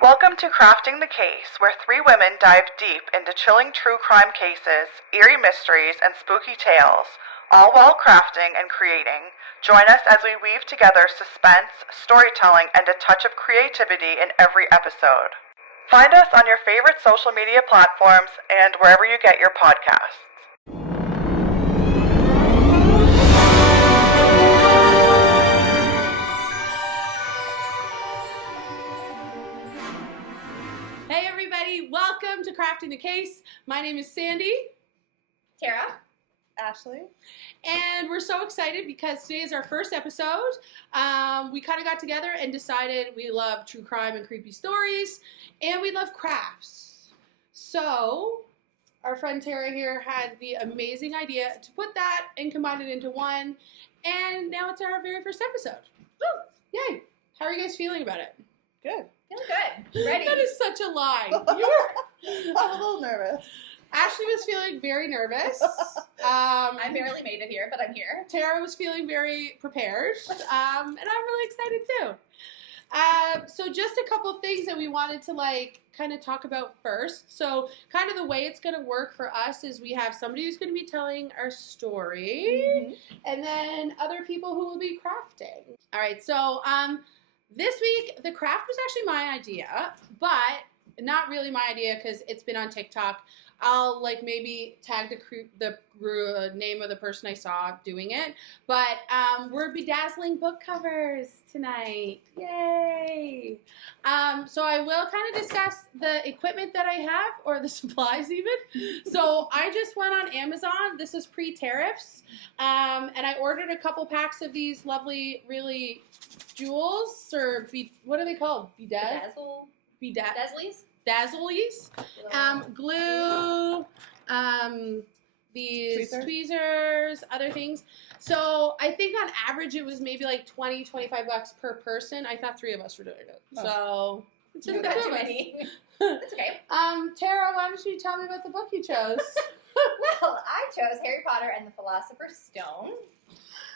Welcome to Crafting the Case, where three women dive deep into chilling true crime cases, eerie mysteries, and spooky tales, all while crafting and creating. Join us as we weave together suspense, storytelling, and a touch of creativity in every episode. Find us on your favorite social media platforms and wherever you get your podcasts. Hey everybody, welcome to Crafting the Case. My name is Sandy. Tara. Ashley. And we're so excited because today is our first episode. We kind of got together and decided we love true crime and creepy stories, and we love crafts. So our friend Tara here had the amazing idea to put that and combine it into one, and now it's our very first episode. Woo! Yay! How are you guys feeling about it? Good. Feeling good. Ready. That is such a lie. I'm a little nervous. Ashley was feeling very nervous. I barely made it here, but I'm here. Tara was feeling very prepared, and I'm really excited too. So just a couple things that we wanted to kind of talk about first. So kind of the way it's going to work for us is we have somebody who's going to be telling our story, and then other people who will be crafting. All right, so this week the craft was actually my idea, but not really my idea because it's been on TikTok. I'll maybe tag the name of the person I saw doing it. But we're bedazzling book covers tonight. Yay! So I will kind of discuss the equipment that I have, or the supplies even. So I just went on Amazon. This is pre-tariffs. And I ordered a couple packs of these lovely, really jewels, or what are they called? Bedazzlies? Dazzlies, glue, these tweezers, other things. So I think on average it was maybe like $20, $25 per person. I thought three of us were doing it. So it's just You got too many. That's okay. Tara, why don't you tell me about the book you chose? Well, I chose Harry Potter and the Philosopher's Stone.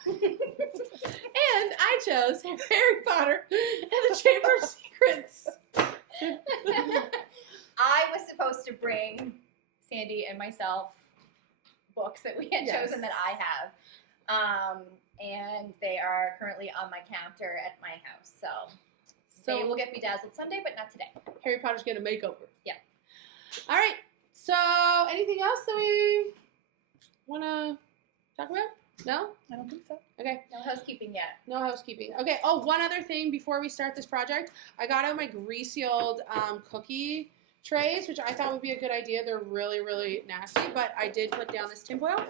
And I chose Harry Potter and the Chamber of Secrets. I was supposed to bring Sandy and myself books that we had chosen that I have. And they are currently on my counter at my house. So they will get bedazzled someday, but not today. Harry Potter's getting a makeover. Yeah. All right. So anything else that we want to talk about? No? I don't think so. Okay. No housekeeping yet. No housekeeping. Okay. Oh, one other thing before we start this project. I got out my greasy old cookie trays, which I thought would be a good idea. They're really, really nasty, but I did put down this tinfoil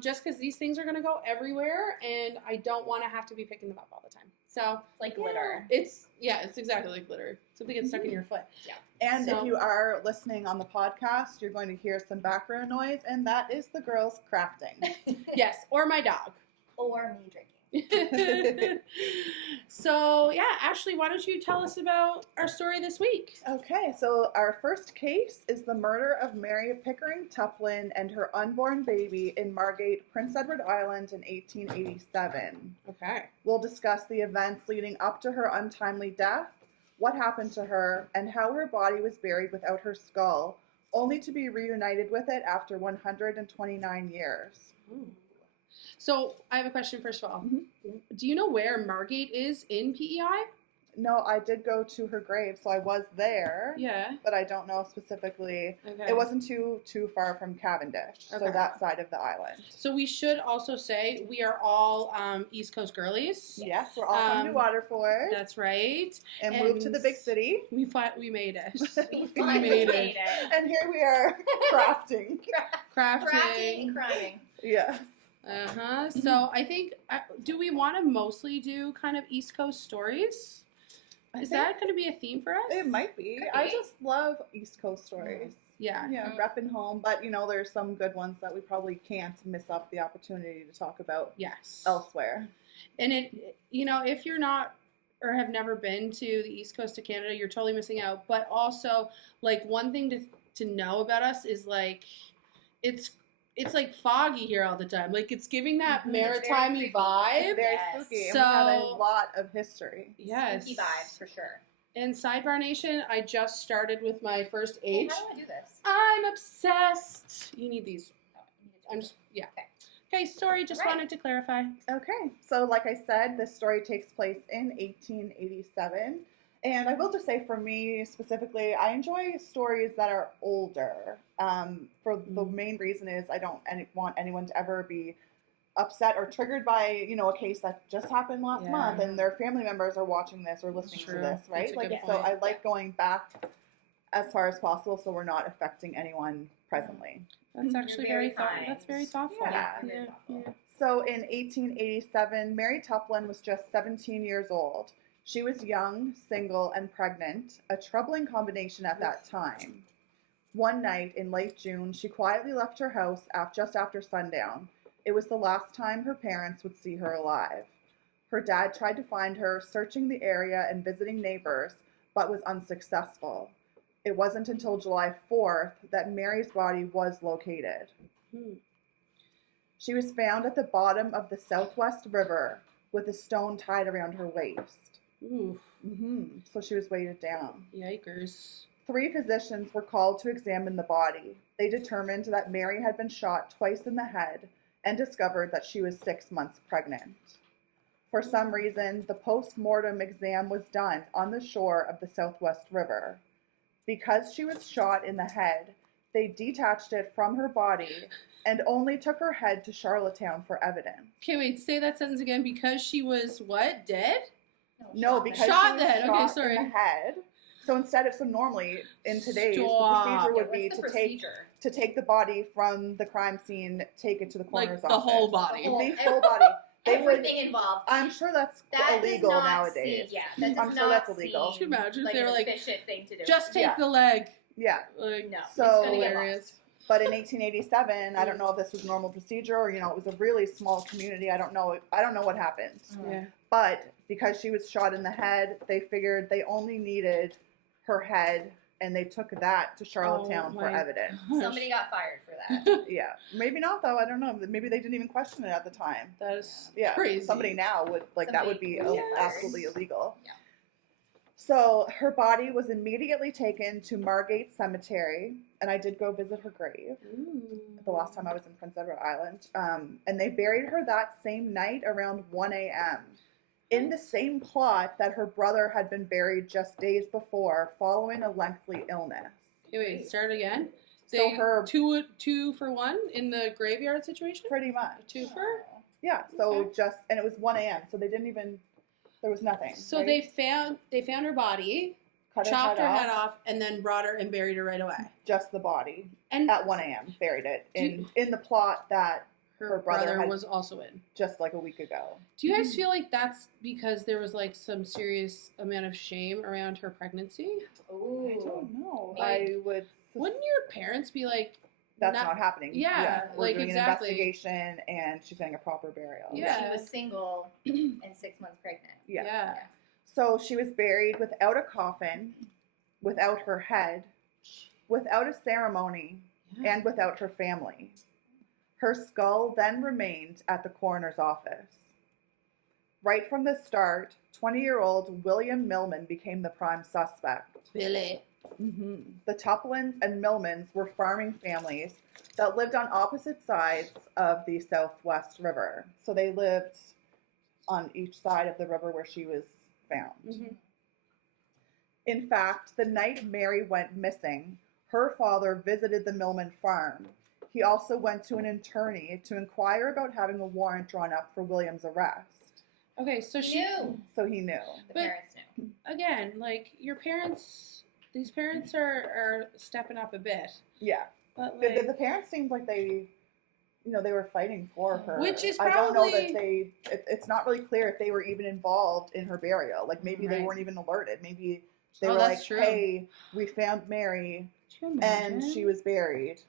just because these things are going to go everywhere, and I don't want to have to be picking them up all the time. So Like glitter. It's exactly like glitter. Something gets stuck in your foot. Yeah. And if you are listening on the podcast, you're going to hear some background noise, and that is the girls crafting. Yes, or my dog. Or me drinking. So, yeah, Ashley, why don't you tell us about our story this week? Okay, so our first case is the murder of Mary Tuplin and her unborn baby in Margate, Prince Edward Island in 1887. Okay. We'll discuss the events leading up to her untimely death, what happened to her, and how her body was buried without her skull, only to be reunited with it after 129 years. Ooh. So, I have a question first of all. Mm-hmm. Do you know where Margate is in PEI? No, I did go to her grave, so I was there. Yeah. But I don't know specifically. Okay. It wasn't too far from Cavendish, so Okay. that side of the island. So we should also say we are all East Coast girlies. Yes, we're all from New Waterford. That's right. And moved to the big city. We made it. We made it. it. And here we are crafting. Crafting and crying. Yes. Uh-huh. So I think, do we want to mostly do kind of East Coast stories? Is that going to be a theme for us? It might be. I just love East Coast stories. Yeah. Yeah, repping home. But, there's some good ones that we probably can't miss up the opportunity to talk about elsewhere. And if you're not or have never been to the East Coast of Canada, you're totally missing out. But also, one thing to know about us is, it's foggy here all the time. It's giving that maritime-y vibe. It's very spooky. So, and we have a lot of history. Yes. Spooky vibes, for sure. And Sidebar Nation, I just started with my first Hey, H. how do I do this? I'm obsessed. You need these. Oh, I need to do I'm this. just, yeah. Okay. Okay, sorry, just Alright. wanted to clarify. Okay, so like I said, this story takes place in 1887. And I will just say, for me specifically, I enjoy stories that are older. For the main reason is I don't want anyone to ever be upset or triggered by, a case that just happened last Yeah. month, and their family members are watching this or listening to True. this, right? That's a Like, good so point. I like going back as far as possible, so we're not affecting anyone presently. That's actually very very thoughtful. kind. That's very thoughtful. Yeah. Very thoughtful. So in 1887, Mary Tuplin was just 17 years old. She was young, single, and pregnant, a troubling combination at that time. One night in late June, she quietly left her house just after sundown. It was the last time her parents would see her alive. Her dad tried to find her, searching the area and visiting neighbors, but was unsuccessful. It wasn't until July 4th that Mary's body was located. She was found at the bottom of the Southwest River with a stone tied around her waist. Ooh, So she was weighted down. yikers. 3 physicians were called to examine the body. They determined that Mary had been shot twice in the head and discovered that she was 6 months pregnant. For some reason, the post-mortem exam was done on the shore of the Southwest River. Because she was shot in the head, they detached it from her body and only took her head to Charlottetown for evidence. Okay, wait, say that sentence again. Because she was what? Dead? No, shot because Shot she was the head. Okay, shot sorry. in the head. So normally in today's Stop. the procedure would What's be the to procedure? take the body from the crime scene, take it to the coroner's Like the office. whole body. The The full body. They would. Everything involved. I'm sure that's That illegal does not nowadays. Seem, yeah, that does I'm sure not that's illegal. Could you imagine if like they were an like, efficient thing to do. just take Yeah. the leg? Yeah. Like, no. So- it's gonna get hilarious. lost. But in 1887, I don't know if this was normal procedure or it was a really small community. I don't know what happened. Yeah. But because she was shot in the head, they figured they only needed her head, and they took that to Charlottetown for my evidence. Somebody got fired for that. Yeah, maybe not though. I don't know. Maybe they didn't even question it at the time. That is Yeah, crazy. somebody now would that would be Somebody- absolutely illegal. Yeah. So her body was immediately taken to Margate Cemetery, and I did go visit her grave Ooh. the last time I was in Prince Edward Island. And they buried her that same night around 1 a.m. in the same plot that her brother had been buried just days before, following a lengthy illness. Okay, wait, start again. So They, her two for one in the graveyard situation? pretty much. Two for? Yeah. So Okay. and it was 1 a.m. So they didn't even. There was nothing. So right? they found her body, Cut chopped her head off, and then brought her and buried her right away. Just the body And at 1 a.m. Buried it in the plot that her brother brother had- was also in. just like a week ago. Do you guys feel like that's because there was like some serious amount of shame around her pregnancy? Ooh. I don't know. Maybe. I would. Wouldn't your parents be like, That's not happening. Yeah, we're like, doing exactly. an investigation, and she's getting a proper burial. Yeah. She was single and 6 months pregnant. Yeah. So she was buried without a coffin, without her head, without a ceremony, Yeah. and without her family. Her skull then remained at the coroner's office. Right from the start, 20-year-old William Millman became the prime suspect. Billy. The Tuplins and Millmans were farming families that lived on opposite sides of the Southwest River. So they lived on each side of the river where she was found. Mhm. In fact, the night Mary went missing, her father visited the Millman farm. He also went to an attorney to inquire about having a warrant drawn up for William's arrest. Okay, so she Knew. So he knew. The But- parents knew. again, like your parents, these parents are stepping up a bit, Yeah. but The like, parents seemed like they were fighting for her. Which is I don't know that probably- it's not really clear if they were even involved in her burial. Like maybe they Right. weren't even alerted. Maybe they Oh, were that's like, true. hey, we found Mary Can you and imagine? she was buried.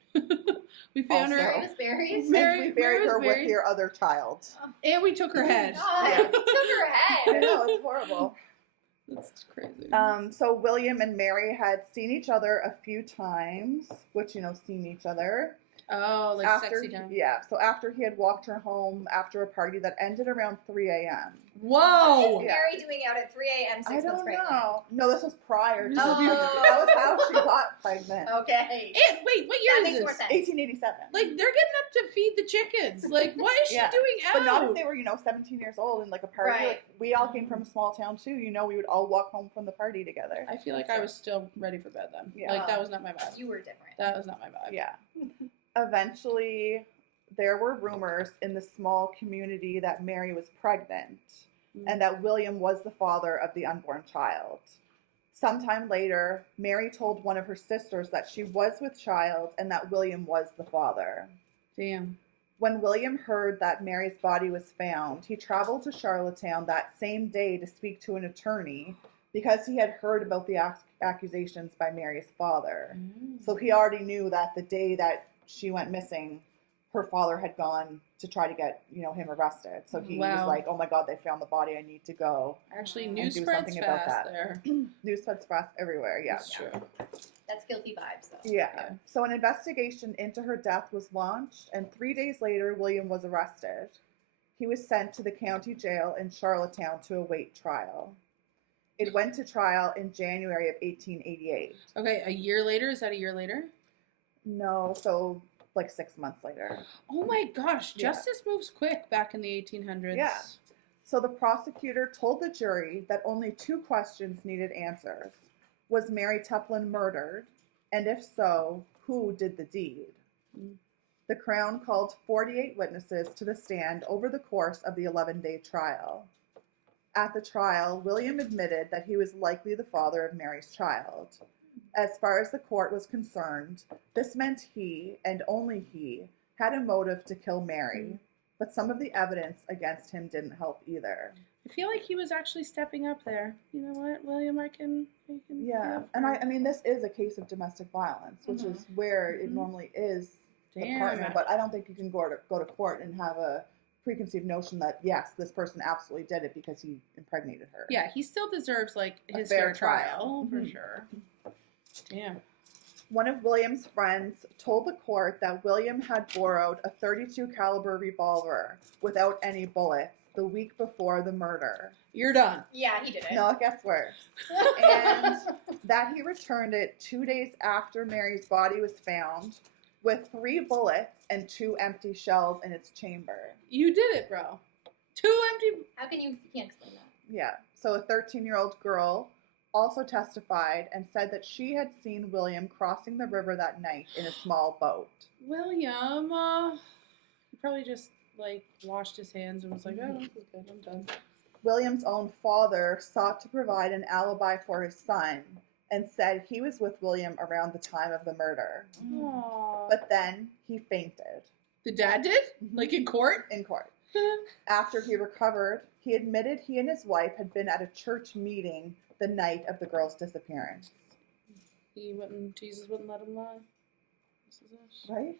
we found also- her, Mary was buried. Mary- And we buried Mary was her buried. with your other child. and we took her head. God, Yeah. took her I head. know, it's horrible. That's crazy. So William and Mary had seen each other a few times, which, seen each other. Oh, like sexy time. Yeah, so after he had walked her home after a party that ended around 3 a.m. Whoa! What is Mary doing out at 3 a.m. 6 I months don't pregnant? know. No, this was prior to the Oh. pregnancy. That was how she got pregnant. Okay. And wait, what year That is makes this? more sense. 1887. Like, they're getting up to feed the chickens. Like, what is she Yeah. doing out? But not if they were, 17 years old and like a party. Right. Like, we all came from a small town too. We would all walk home from the party together. I feel like I was still ready for bed then. Yeah. Like, that was not my vibe. You were different. That was not my vibe. Yeah. Eventually, there were rumors in the small community that Mary was pregnant and that William was the father of the unborn child. Sometime later, Mary told one of her sisters that she was with child and that William was the father. Damn. When William heard that Mary's body was found, he traveled to Charlottetown that same day to speak to an attorney because he had heard about the accusations by Mary's father. So he already knew that the day that she went missing, her father had gone to try to get, him arrested. So he was like, oh my God, they found the body. I need to go. Actually, and news do spreads something about fast that. there. News spreads fast everywhere, yeah. That's true. That's guilty vibes, though. Yeah. So an investigation into her death was launched, and 3 days later, William was arrested. He was sent to the county jail in Charlottetown to await trial. It went to trial in January of 1888. Okay, a year later? Is that a year later? No, so like 6 months later. Oh my gosh, Yeah. justice moves quick back in the 1800s. Yeah. So the prosecutor told the jury that only 2 questions needed answers. Was Mary Tuplin murdered? And if so, who did the deed? The Crown called 48 witnesses to the stand over the course of the 11-day trial. At the trial, William admitted that he was likely the father of Mary's child. As far as the court was concerned, this meant he, and only he, had a motive to kill Mary, but some of the evidence against him didn't help either. I feel like he was actually stepping up there. You know what, William? I can. Yeah, and I mean, this is a case of domestic violence, which is where it normally is the partner, but I don't think you can go to court and have a preconceived notion that, yes, this person absolutely did it because he impregnated her. Yeah, he still deserves, like, his fair fair trial. For sure. Damn. One of William's friends told the court that William had borrowed a .32 caliber revolver without any bullets the week before the murder. You're done. Yeah, he did it. No, it gets worse. And that he returned it 2 days after Mary's body was found with 3 bullets and 2 empty shells in its chamber. You did it, bro. 2 empty. How can you can't explain that? Yeah. So a 13-year-old girl also testified and said that she had seen William crossing the river that night in a small boat. William, he probably just, like, washed his hands and was like, oh, this is good, I'm done. William's own father sought to provide an alibi for his son and said he was with William around the time of the murder. Aww. But then he fainted. The dad did? Like, in court? In court. After he recovered, he admitted he and his wife had been at a church meeting the night of the girl's disappearance. Jesus wouldn't let him lie. This is it. Right?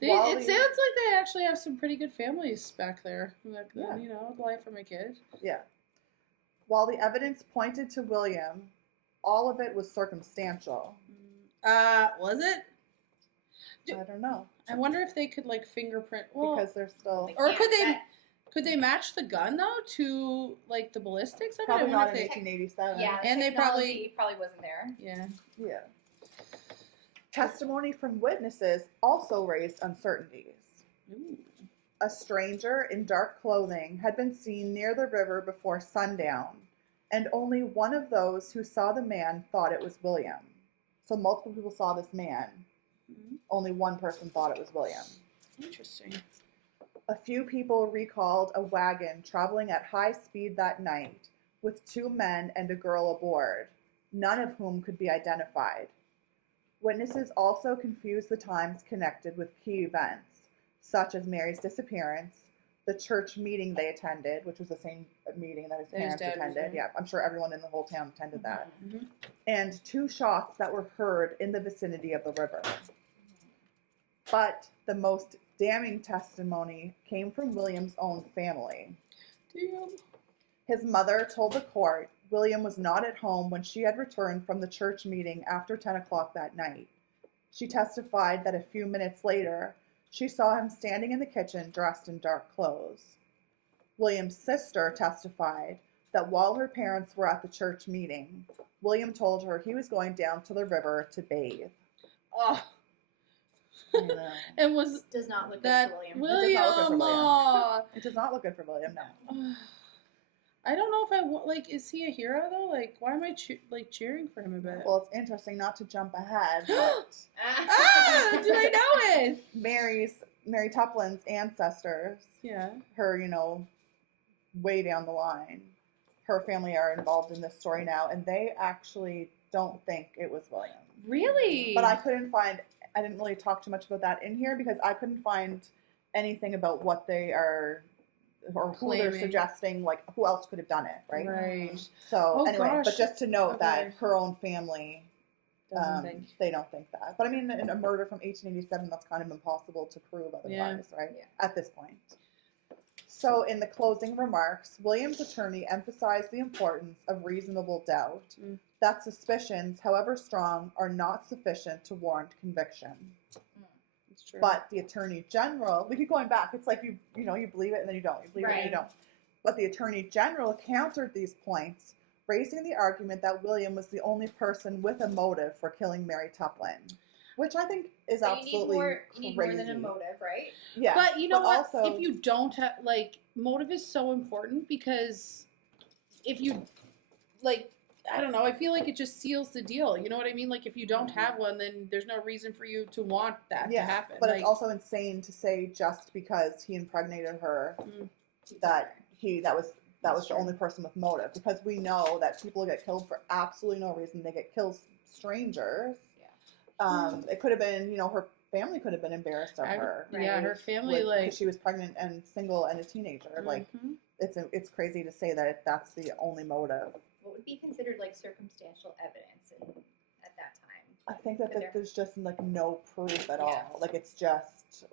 It sounds like they actually have some pretty good families back there. Back then, Yeah. you know, life for my kid. Yeah. While the evidence pointed to William, all of it was circumstantial. Was it? I don't know. I wonder if they could, like, fingerprint. Well, Because they're still... or Yeah, could they match the gun though to, like, the ballistics? I Probably wonder not in if they. 1887. Yeah, And they technology probably wasn't there. Yeah. Yeah. Testimony from witnesses also raised uncertainties. Ooh. A stranger in dark clothing had been seen near the river before sundown, and only one of those who saw the man thought it was William. So multiple people saw this man. Only one person thought it was William. Interesting. A few people recalled a wagon traveling at high speed that night with 2 men and a girl aboard, none of whom could be identified. Witnesses also confused the times connected with key events, such as Mary's disappearance, the church meeting they attended, which was the same meeting that his parents dad was attended. there. Yeah, I'm sure everyone in the whole town attended that. Mm-hmm. And 2 shots that were heard in the vicinity of the river. But the most damning testimony came from William's own family. Damn. His mother told the court William was not at home when she had returned from the church meeting after 10 o'clock that night. She testified that a few minutes later, she saw him standing in the kitchen dressed in dark clothes. William's sister testified that while her parents were at the church meeting, William told her he was going down to the river to bathe. Oh. I know. And was Does not look that good for William. It does not look good for William? William. Aw. It does not look good for William, no. I don't know if I want, like, is he a hero though? Like, why am I cheering for him a bit? Well, it's interesting, not to jump ahead, but Ah, did I know it? Mary Tuplin's ancestors, Yeah. her, way down the line, her family are involved in this story now, and they actually don't think it was William. Really? But I didn't really talk too much about that in here because I couldn't find anything about what they are, or who they're Claiming. suggesting, like who else could have done it, right? Right. So Oh, anyway, gosh. but just to note Okay. that her own family, Doesn't think. they don't think that. But I mean, in a murder from 1887, that's kind of impossible to prove otherwise, right? Yeah. At this point. So in the closing remarks, William's attorney emphasized the importance of reasonable doubt, that suspicions, however strong, are not sufficient to warrant conviction. It's true. But the Attorney General, we keep going back. It's like you believe it and then you don't. You believe it and you Right. don't. But the Attorney General countered these points, raising the argument that William was the only person with a motive for killing Mary Tuplin, which I think is So absolutely you need more crazy. than a motive, right? Yeah, But you know what? Also, If you don't have, like, motive is so important because if you, like, I don't know, I feel like it just seals the deal. You know what I mean? Like, if you don't have one, then there's no reason for you to want that to happen. but like, it's also insane to say just because he impregnated her Mm. that was the only person with motive, because we know that people get killed for absolutely no reason. They get killed strangers. It could have been, her family could have been embarrassed of her. yeah, her family, like, because she was pregnant and single and a teenager. Like, mhm. it's crazy to say that that's the only motive. What would be considered like circumstantial evidence at that time? I think that But there- there's just like no proof at Yeah. all. Like, it's just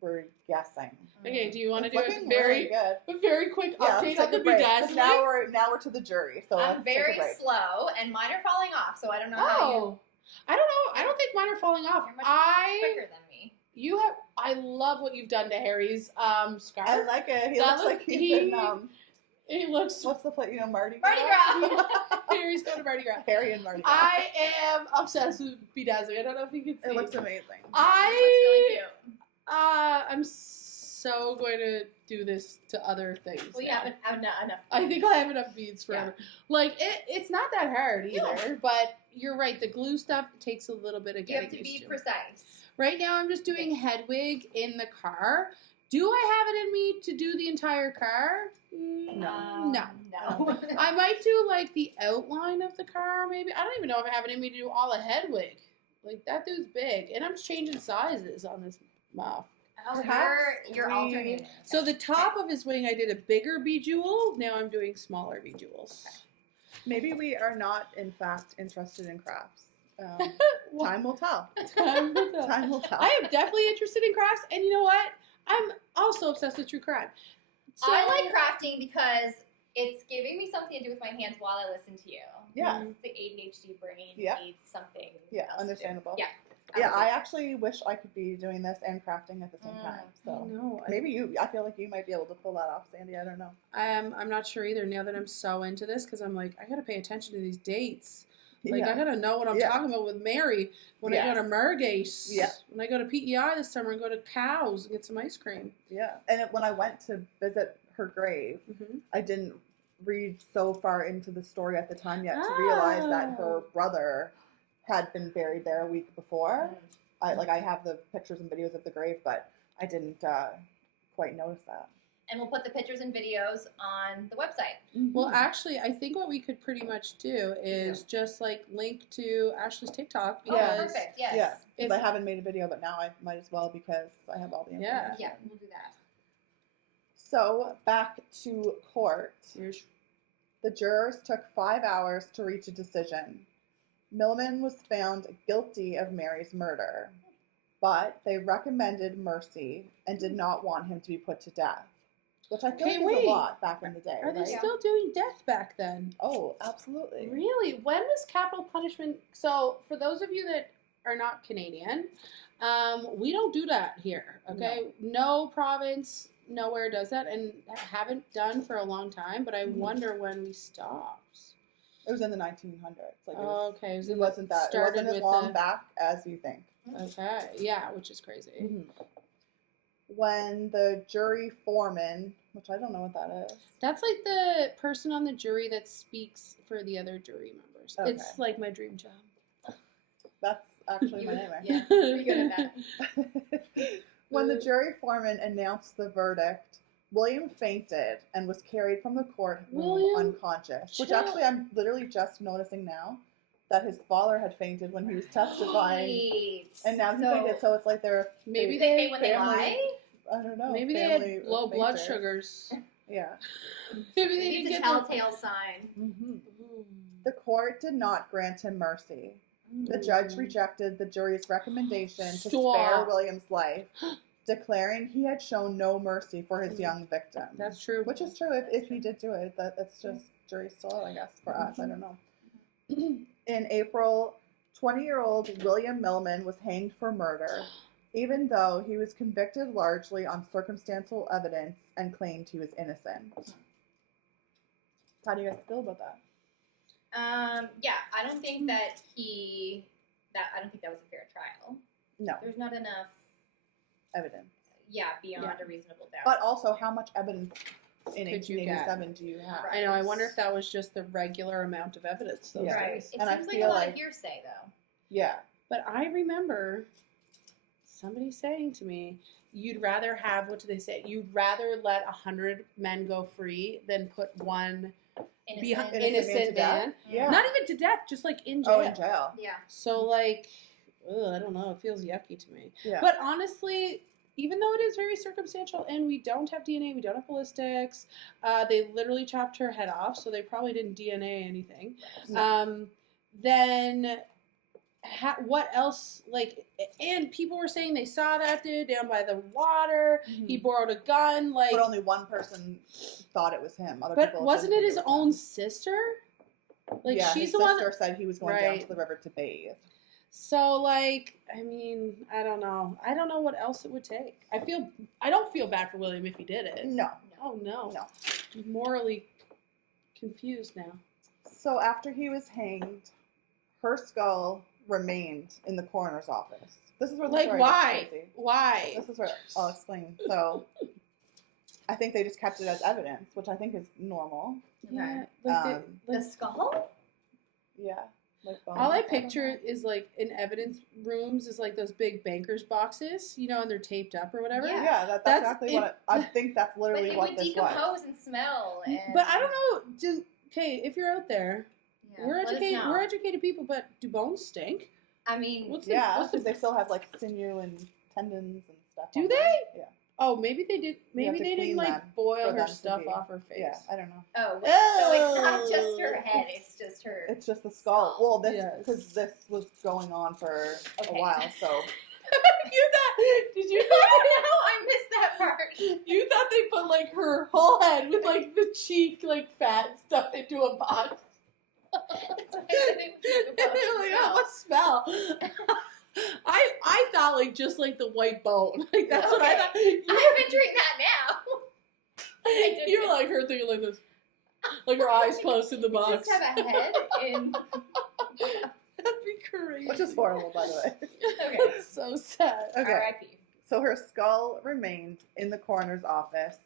we're guessing. Okay, do you want to It's do looking a very, really good. a very quick Yeah, update let's on take the a break. bedazzling? Now we're to the jury. So I'm let's take a very break. slow, and mine are falling off, so I don't know how you. Oh, I don't know. I don't think mine are falling off. You're much quicker than me. I love what you've done to Harry's scarf. I like it. He That looks like looks- he's in It looks what's the place? Mardi Mardi Gras. Harry's going to Mardi Gras. Harry and Mardi Gras. I am obsessed with bedazzling. I don't know if you can see. It looks amazing. It looks really cute. I'm so going to do this to other things. We now. haven't had enough. I think I have enough beads forever. Like it's not that hard either. But you're right. The glue stuff takes a little bit of You have getting to be used to. precise. Right now, I'm just doing Hedwig in the car. Do I have it in me to do the entire car? No. No. I might do like the outline of the car, maybe. I don't even know if I have it in me to do all of Hedwig. Like that dude's big, and I'm changing sizes on this mouth. Oh, Perhaps you're we- alternating. So the top of his wing, I did a bigger bejewel. Now I'm doing smaller bejewels. Maybe we are not, in fact, interested in crafts. Well, Time will tell. time will tell. Time will tell. I am definitely interested in crafts, and you know what? I'm also obsessed with true crime. So, I like crafting because it's giving me something to do with my hands while I listen to you. Yeah. The ADHD brain Yeah. needs something. Yeah, else to do. understandable. Yeah. Yeah, I actually wish I could be doing this and crafting at the same time. I So know. maybe I feel like you might be able to pull that off, Sandy. I don't know. I'm not sure either now that I'm so into this because I'm like, I got to pay attention to these dates. Like, Yeah. I got to know what I'm Yeah. talking about with Mary when I Yes. go to Margate. Yeah. When I go to PEI this summer and go to Cows and get some ice cream. Yeah. And when I went to visit her grave, Mm-hmm. I didn't read so far into the story at the time yet to realize that her brother had been buried there a week before. I have the pictures and videos of the grave, but I didn't quite notice that. And we'll put the pictures and videos on the website. Well, actually, I think what we could pretty much do is just like link to Ashley's TikTok Oh, because perfect. Yes. Yeah, If- because I haven't made a video, but now I might as well because I have all the information. Yeah. Yeah, we'll do that. So back to court. Here's- The jurors took 5 hours to reach a decision. Millman was found guilty of Mary's murder, but they recommended mercy and did not want him to be put to death, which I feel Okay, like is wait. a lot back in the day, Are they right? still doing death back then? Oh, absolutely. Really? When was capital punishment? So, for those of you that are not Canadian. We don't do that here, okay? No province, nowhere does that, and haven't done for a long time, but I wonder when we stopped. It was in the 1900s. Like Okay. it wasn't as long back as you think. Okay, yeah, which is crazy. Mm-hmm. When the jury foreman, which I don't know what that is. That's like the person on the jury that speaks for the other jury members. Okay. It's like my dream job. That's actually my nightmare. Yeah, pretty good at that. When the jury foreman announced the verdict, William fainted and was carried from the courtroom unconscious. Which actually, I'm literally just noticing now that his father had fainted when he was testifying, Right. and now he fainted. So it's like they're Maybe Do they faint when they family- lie? I don't know. Maybe they family had low blood fainters. sugars. Yeah. Maybe they Maybe didn't it's a get telltale sign. Mm-hmm. The court did not grant him mercy. The judge rejected the jury's recommendation to spare William's life, declaring he had shown no mercy for his young victim. That's true. Which is true if he did do it. That's just jury still, I guess, for us. I don't know. In April, 20-year-old William Millman was hanged for murder, even though he was convicted largely on circumstantial evidence and claimed he was innocent. How do you guys feel about that? Yeah, I don't think that I don't think that was a fair trial. No. There's not enough, Evidence. beyond a reasonable doubt. But also, how much evidence in Could you 1887 do you have? Right. I know. I wonder if that was just the regular amount of evidence. Those Yeah. right. days. It And I seems like a feel lot like- of hearsay, though. Yeah. But I remember somebody saying to me, "You'd rather have what do they say? You'd rather let 100 men go free than put one Innocent. innocent man, Yeah. not even to death, just like in jail." Oh, in jail. Yeah. So like, I don't know. It feels yucky to me. Yeah. But honestly, even though it is very circumstantial and we don't have DNA, we don't have ballistics, they literally chopped her head off, so they probably didn't DNA anything. No. Then what else? Like, and people were saying they saw that dude down by the water. Mhm. He borrowed a gun. Like, But only one person thought it was him. Other but people wasn't didn't it think his was own him. sister? Like, Yeah, she's his the one. sister said he was going down Right. to the river to bathe. So, like, I mean, I don't know. I don't know what else it would take. I don't feel bad for William if he did it. No. Oh, no. No. I'm morally confused now. So after he was hanged, her skull remained in the coroner's office. This is where the Like, story why? gets crazy. Why? This is where I'll explain. So I think they just kept it as evidence, which I think is normal. Yeah, like Um, The skull? Yeah. Like bones, all I don't picture know. is, like, in evidence rooms is, like, those big banker's boxes, you know, and they're taped up or whatever. Yeah. Yeah, that's exactly what I think. That's But literally it what would this decompose was. and smell. And, But I don't know. Okay, if you're out there, Yeah, we're let us educated. know. We're educated people, but do bones stink? I mean, What's the, Yeah, what's the because they still have like sinew and tendons and stuff. Do on them. they? Yeah. Oh, maybe they did. You have Maybe to they didn't clean like them boil for her them to stuff be- off her face. Yeah, I don't know. oh, wait, so it's not just her head; it's just her. It's just the skull. Well, this Yes. because this was going on for a Okay. while, so You thought? Did you? Oh no, I missed that part. You thought they put like her whole head with like the cheek like fat and stuff into a box? That's what I didn't think And about they're the like, smell. oh, what smell? I thought like just like the white bone. Like that's what I Okay. thought. I'm picturing that now. I didn't You were know. like her thinking like this, like her eyes closed in the You box. just have a head in. That'd be crazy. which is horrible, by the way. Okay. It's so sad. Okay. R.I.P. So her skull remained in the coroner's office.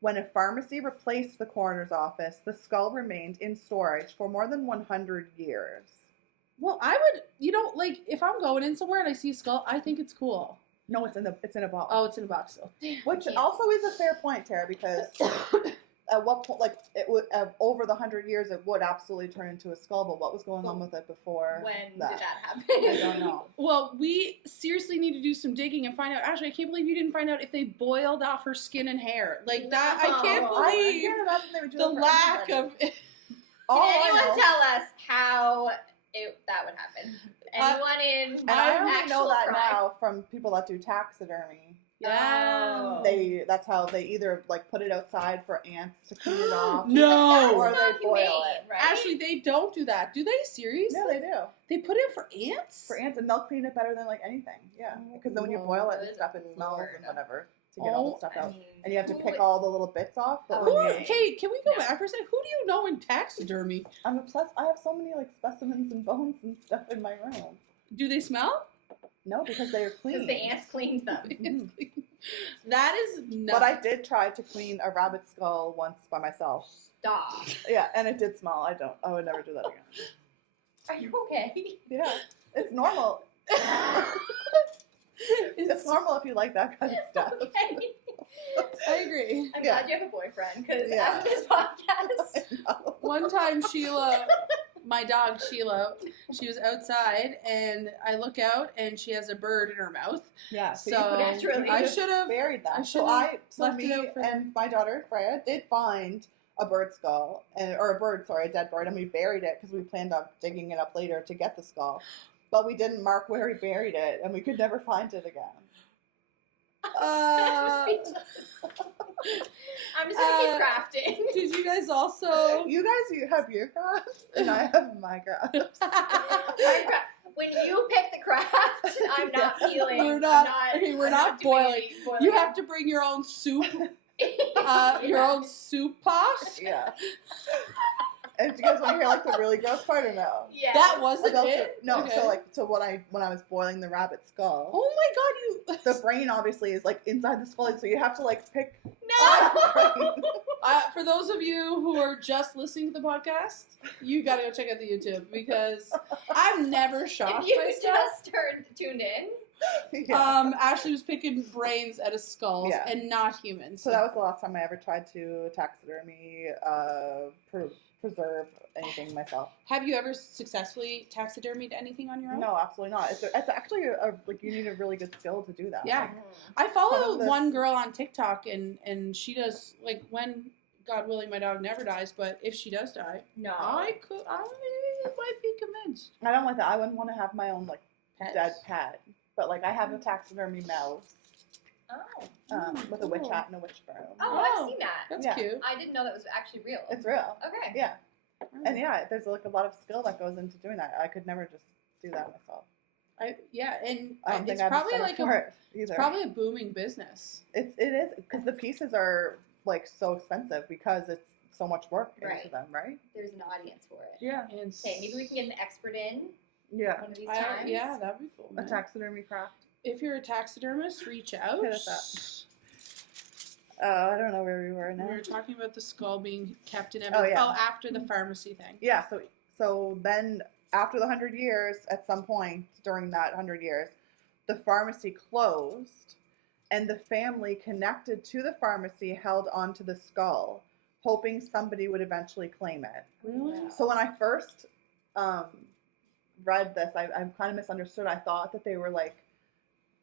When a pharmacy replaced the coroner's office, the skull remained in storage for more than 100 years. Well, I would, you know, like if I'm going in somewhere and I see a skull, I think it's cool. No, it's in a box. Oh, it's in a box still. Which Yeah. also is a fair point, Tara, because at what point, like it would over the 100 years, it would absolutely turn into a skull. But what was going on with it before? When that? did that happen? I don't know. Well, we seriously need to do some digging and find out. Actually, I can't believe you didn't find out if they boiled off her skin and hair. Like that, I can't No. I believe can't imagine they would do the that for lack everybody. of. All Can I anyone know- tell us how that would happen? Anyone in And I only know actual that crime? now from people that do taxidermy. Yeah. That's how they either like put it outside for ants to clean it off. No. Or That's they not boil humane, it. right? Actually, they don't do that. Do they? Seriously? Yeah, they do. They put it for ants? For ants, and they'll clean it better than like anything. Yeah, because then when you boil it and stuff, it smells Lord. and whatever to get all the stuff I out. mean, And you have to who pick would- all the little bits off. But Who, when you, hey, can we go No. back for a second? Who do you know in taxidermy? I'm obsessed. I have so many like specimens and bones and stuff in my room. Do they smell? No, because they are clean. Because the ants cleaned them. Mhm. That is nuts. But I did try to clean a rabbit skull once by myself. Stop. Yeah, and it did smell. I would never do that again. Are you okay? Yeah, it's normal. It's normal if you like that kind of stuff. Okay. I agree. I'm Yeah. glad you have a boyfriend because Yeah. after this podcast, No. One time, Sheila, my dog Sheila, she was outside, and I look out, and she has a bird in her mouth. Yeah, So you could've- naturally- you I could've should have. buried that. I So should've left me it out for and my daughter Freya did find a bird skull, a dead bird, and we buried it because we planned on digging it up later to get the skull. But we didn't mark where we buried it, and we could never find it again. Uh, I'm just gonna keep uh, crafting. Did you guys also? You have your crafts, and I have my crafts. When you pick the craft, I'm not peeling. We're not. I'm Okay, we're I'm not doing boiling. any You have to bring your own soup. Your own soup pot. Yeah. And do you guys want to hear like the really gross part or no? Yeah. That wasn't About it. no, Okay. so when I was boiling the rabbit skull, Oh my God! You. the brain obviously is like inside the skull, so you have to like pick. No. For those of you who are just listening to the podcast, you gotta go check out the YouTube because I've never shocked If you myself. just tuned in, Yeah. Ashley was picking brains out of skulls Yeah. and not humans. So that was the last time I ever tried to taxidermy, preserve anything myself. Have you ever successfully taxidermied anything on your own? No, absolutely not. It's actually like you need a really good skill to do that. Yeah. Like, I follow Some of this- one girl on TikTok and she does, like, when, God willing, my dog never dies, but if she does die, no. I might be convinced. I don't like that. I wouldn't want to have my own like Pets. dead pet, but like I have a taxidermy mouse Oh. with a witch cool. hat and a witch broom. Oh, Oh. I've seen that. That's Yeah. cute. I didn't know that was actually real. It's real. Okay. Yeah. And yeah, there's like a lot of skill that goes into doing that. I could never just do that myself. And I don't think it's I'd be probably set up like for it either. it's probably a booming business. It is because the pieces are like so expensive because it's so much work into Right. them, right? There's an audience for it. Yeah. And Okay, maybe we can get an expert in Yeah. one of these times. yeah, that'd be cool. A Man. taxidermy craft. If you're a taxidermist, reach out. Hit us I don't know where we were We now. were talking about the skull being kept in Oh, everything. yeah. Oh, after the pharmacy thing. Yeah. So then after the 100 years, at some point during that 100 years, the pharmacy closed, and the family connected to the pharmacy held onto the skull, hoping somebody would eventually claim it. Really? So when I first read this, I kind of misunderstood. I thought that they were like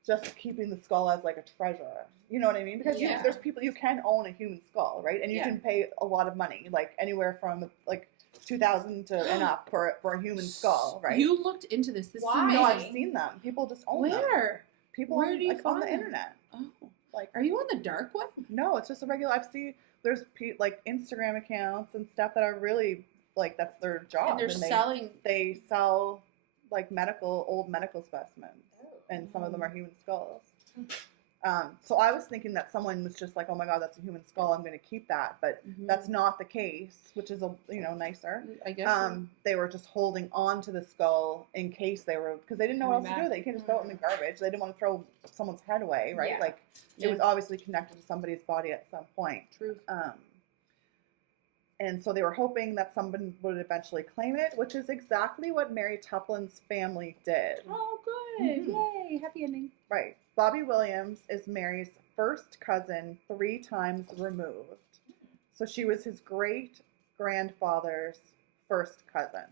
just keeping the skull as like a treasure. You know what I mean? Because Yeah. there's people, you can own a human skull, right? And you Yeah. can pay a lot of money, like anywhere from like 2,000 to and up for a human skull, right? You looked into this. This Why? is No, I've amazing. seen them. People just own them. Where? People Where do you like on the find them? internet. Oh. Like Are you on the dark web? no, it's just a regular. I've seen there's like Instagram accounts and stuff that are really like that's their job. And they're selling. They sell like old medical specimens, Oh. and some of them are human skulls. So I was thinking that someone was just like, oh my god, that's a human skull. I'm going to keep that, but that's not the case, which is nicer. I guess. They were just holding on to the skull in case they were, because they didn't know what else to do. They can't just throw it in the garbage. They didn't want to throw someone's head away, right? Yeah. Like Yeah. it was obviously connected to somebody's body at some point. Truth. And so they were hoping that someone would eventually claim it, which is exactly what Mary Tuplin's family did. Oh, good. Mhm. Yay. Happy ending. Right. Bobby Williams is Mary's first cousin 3 times removed. So she was his great grandfather's first cousin.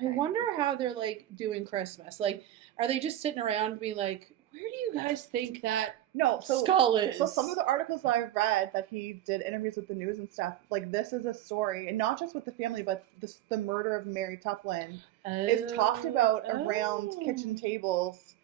I wonder how they're like doing Christmas. Like, are they just sitting around being like, where do you guys think that No, so skull is? So some of the articles that I've read that he did interviews with the news and stuff, like this is a story, and not just with the family, but the murder of Mary Tuplin is talked about around kitchen tables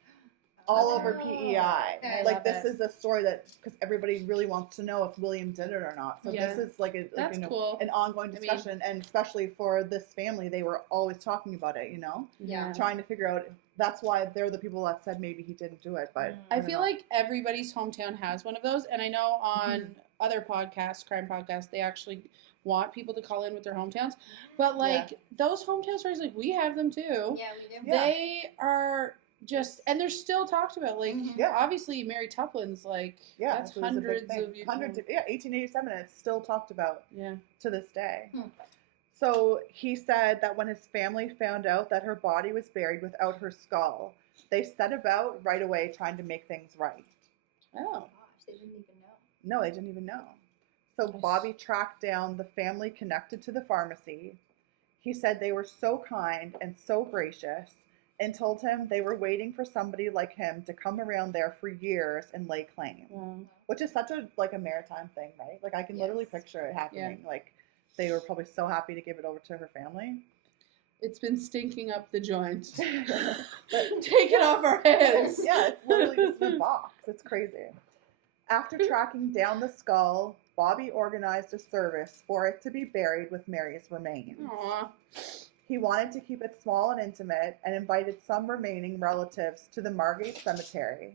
all Okay. over PEI. Okay. Like love this it. is a story that because everybody really wants to know if William did it or not. So Yeah. this is like That's cool. an ongoing I mean- discussion, and especially for this family, they were always talking about it. Yeah. Trying to figure out. That's why they're the people that said maybe he didn't do it. But I don't feel know. like everybody's hometown has one of those, and I know on other podcasts, crime podcasts, they actually want people to call in with their hometowns. But like those hometown stories, like we have them too. Yeah, we do. Yeah. They are just, and they're still talked about. Like Yeah. obviously Mary Tuplin's like that's it was a big hundreds thing. of years. Hundreds of 1887, and it's still talked about Yeah. to this day. Hmm. So he said that when his family found out that her body was buried without her skull, they set about right away trying to make things right. Oh. Gosh, they didn't even know. No, they didn't even know. So Nice. Bobby tracked down the family connected to the pharmacy. He said they were so kind and so gracious and told him they were waiting for somebody like him to come around there for years and lay claim. Wow. Which is such a maritime thing, right? Like I can literally Yes. picture it happening. Like they were probably so happy to give it over to her family. It's been stinking up the joint. But Take it off our heads. yeah, it's literally just in a box. It's crazy. After tracking down the skull, Bobby organized a service for it to be buried with Mary's remains. Aw. He wanted to keep it small and intimate and invited some remaining relatives to the Margate Cemetery.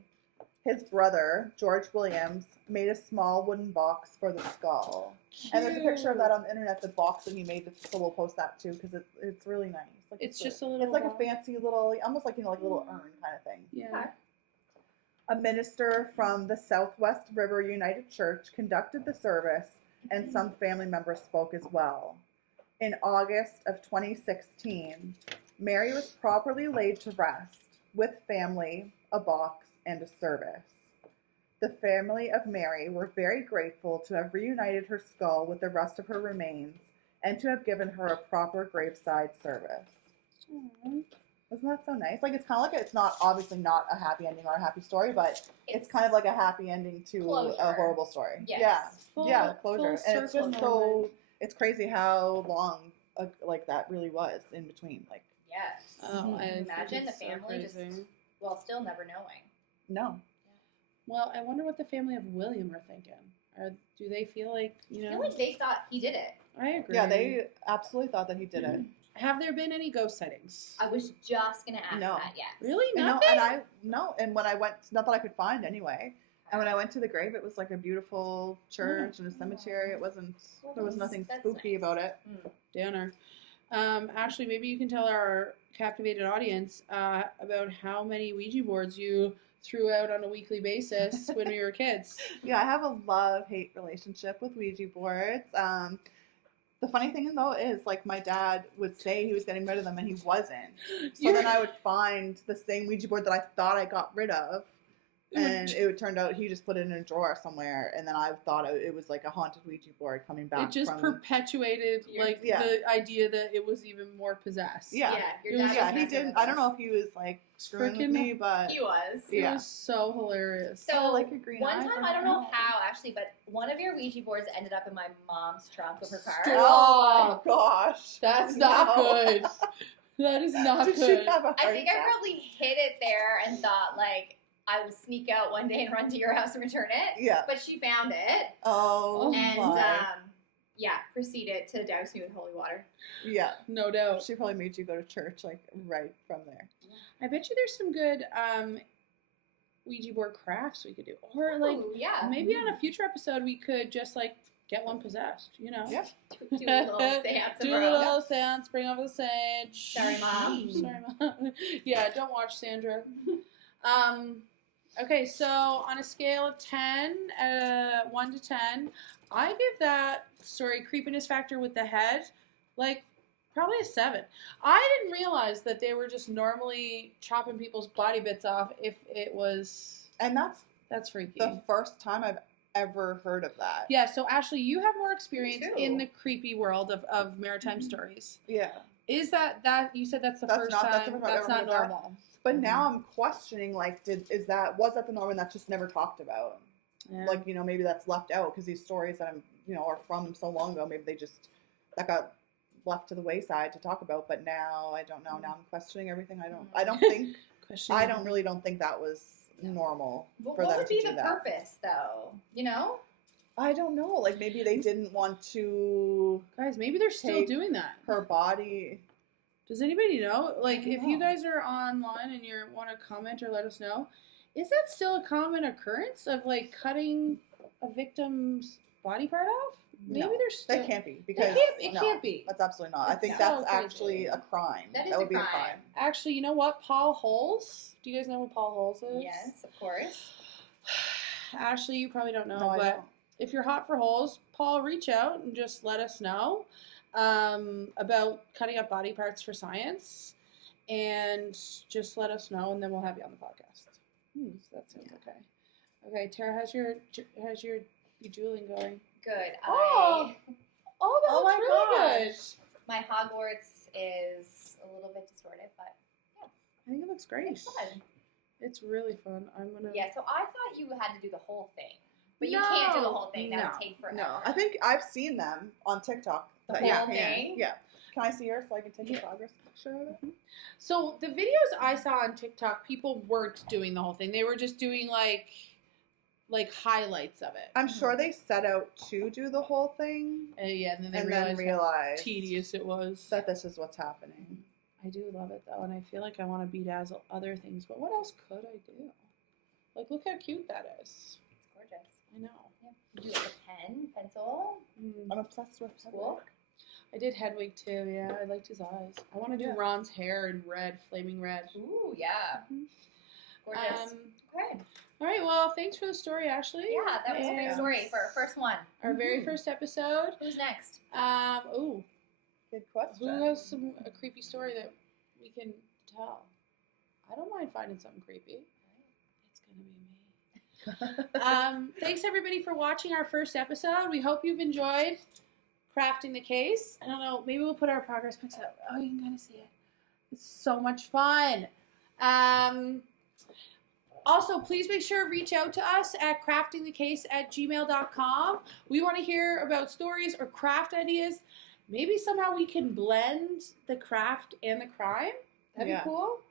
His brother, George Williams, made a small wooden box for the skull. And there's a picture of that on the internet, the box that he made, so we'll post that too because it's really nice. Like, It's just a little. it's like a fancy little, almost like, like a little urn kind of thing. Yeah. A minister from the Southwest River United Church conducted the service, and some family members spoke as well. In August of 2016, Mary was properly laid to rest with family, a box, and a service. The family of Mary were very grateful to have reunited her skull with the rest of her remains and to have given her a proper graveside service. Aw. Isn't that so nice? Like, it's kind of like, it's not, obviously not a happy ending or a happy story, but it's kind of like a happy ending to a closure. horrible story. Yes. Yeah. Full- Yeah, closure. full And it's circle just moment. it's crazy how long, like, that really was in between. Like, Yes. Oh, I think Imagine the it's so family just, crazy. well, still never knowing. no. Well, I wonder what the family of William are thinking. Or do they feel like, I feel like they thought he did it. I agree. Yeah, they absolutely thought that he did it. Have there been any ghost sightings? I was just going to ask No. that, yes. Really? And Nothing? and when I went, not that I could find anyway. And when I went to the grave, it was like a beautiful church and a cemetery. It wasn't, there was nothing That's spooky nice. about it. Downer. Ashley, maybe you can tell our captivated audience about how many Ouija boards you threw out on a weekly basis when we were kids. Yeah, I have a love-hate relationship with Ouija boards. The funny thing though is, like, my dad would say he was getting rid of them and he wasn't. So then I would find the same Ouija board that I thought I got rid of, and it would turn out he just put it in a drawer somewhere, and then I thought it was like a haunted Ouija board coming back. It just from, perpetuated like Yeah. the idea that it was even more possessed. Yeah. Your It dad was- was yeah, he messing didn't. with I don't us. know if he was like screwing with Frickin' me, but He was. It Yeah. was so hilarious. So like a green one eye time, from I don't know now. how actually, but one of your Ouija boards ended up in my mom's trunk of her car. Stop. oh gosh, That's not No. good. That is not Did good. she have a I heart think I attack? probably hid it there and thought like I would sneak out one day and run to your house and return it. Yeah. But she found it Oh and my. yeah, proceeded to douse me with holy water. Yeah. No doubt. She probably made you go to church like right from there. I bet you there's some good Ouija board crafts we could do. Or like Ooh, yeah. maybe on a future episode we could just like get one possessed, you know? Yeah. Do a little seance of Do our a own. little seance, bring over the sage. Sorry, Mom. Sorry, Mom. Yeah, don't watch Sandra. Okay, so on a scale of 10, 1 to 10, I give that story creepiness factor with the head, like, probably a 7. I didn't realize that they were just normally chopping people's body bits off if it was... And That's freaky. the first time I've ever heard of that. Yeah, so Ashley, you have more experience too. in the creepy world of maritime stories. Yeah. Is that you said that's the That's first not- that's time? the first time I've That's ever not heard of that. normal. But now I'm questioning, like, was that the norm and that's just never talked about? Yeah. Like, maybe that's left out because these stories that I'm, are from so long ago, maybe that got left to the wayside to talk about. But now I don't know. Now I'm questioning everything. I don't think Question. I don't think that was normal What for them would to be do the that. purpose, though? You know? I don't know. Like maybe they didn't want to Guys, maybe they're still Take doing that. her body. Does anybody know? Like, don't if you know. guys are online and you want to comment or let us know, is that still a common occurrence of like cutting a victim's body part off? Maybe No, there's still. That can't be because It no, can't be. That's absolutely not. I It's think so that's crazy. actually a crime. That is would a be a crime. crime. Actually, you know what? Paul Holes. Do you guys know who Paul Holes is? Yes, of course. Ashley, you probably don't know, No, I but don't. if you're hot for holes, Paul, reach out and just let us know about cutting up body parts for science, and just let us know, and then we'll have you on the podcast. So that sounds okay. Okay, Tara, how's your bejeweling going? Good. Oh, that Oh looks my really good. My Hogwarts is a little bit distorted, but I think it looks great. it's fun. It's really fun. I'm gonna. Yeah, so I thought you had to do the whole thing. But you can't do the whole thing. That No, would take forever. No, I think I've seen them on TikTok. The But whole yeah, thing? Yeah. Can I see yours so I can take Yeah. a progress picture of it? So the videos I saw on TikTok, people weren't doing the whole thing. They were just doing like highlights of it. I'm sure they set out to do the whole thing Yeah, and then they and realized, then how realized tedious it was. that this is what's happening. I do love it though, and I feel like I want to bedazzle other things. But what else could I do? Like, look how cute that is. It's gorgeous. I know. Yep. You do like a pen, pencil, Mm. I'm obsessed with school. I did Hedwig too. Yeah, I liked his eyes. I want to do Yeah. Ron's hair in red, flaming red. Ooh, yeah. Mhm. Gorgeous. Okay. All right. Well, thanks for the story, Ashley. Yeah, that was a great And story for our first one. Our very Mhm. first episode. Who's next? Ooh, Good question. who has a creepy story that we can tell? I don't mind finding something creepy. It's gonna be me. Thanks everybody for watching our first episode. We hope you've enjoyed crafting the case. I don't know, maybe we'll put our progress pics up. Oh, you can kind of see it. It's so much fun. Also, please make sure to reach out to us at craftingthecase@gmail.com. We want to hear about stories or craft ideas. Maybe somehow we can blend the craft and the crime. That'd Yeah. be cool.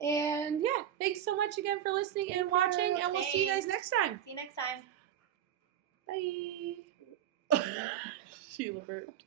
And yeah, thanks so much again for listening and watching, and we'll see you guys next time. See you next time. Bye. Sheila burped.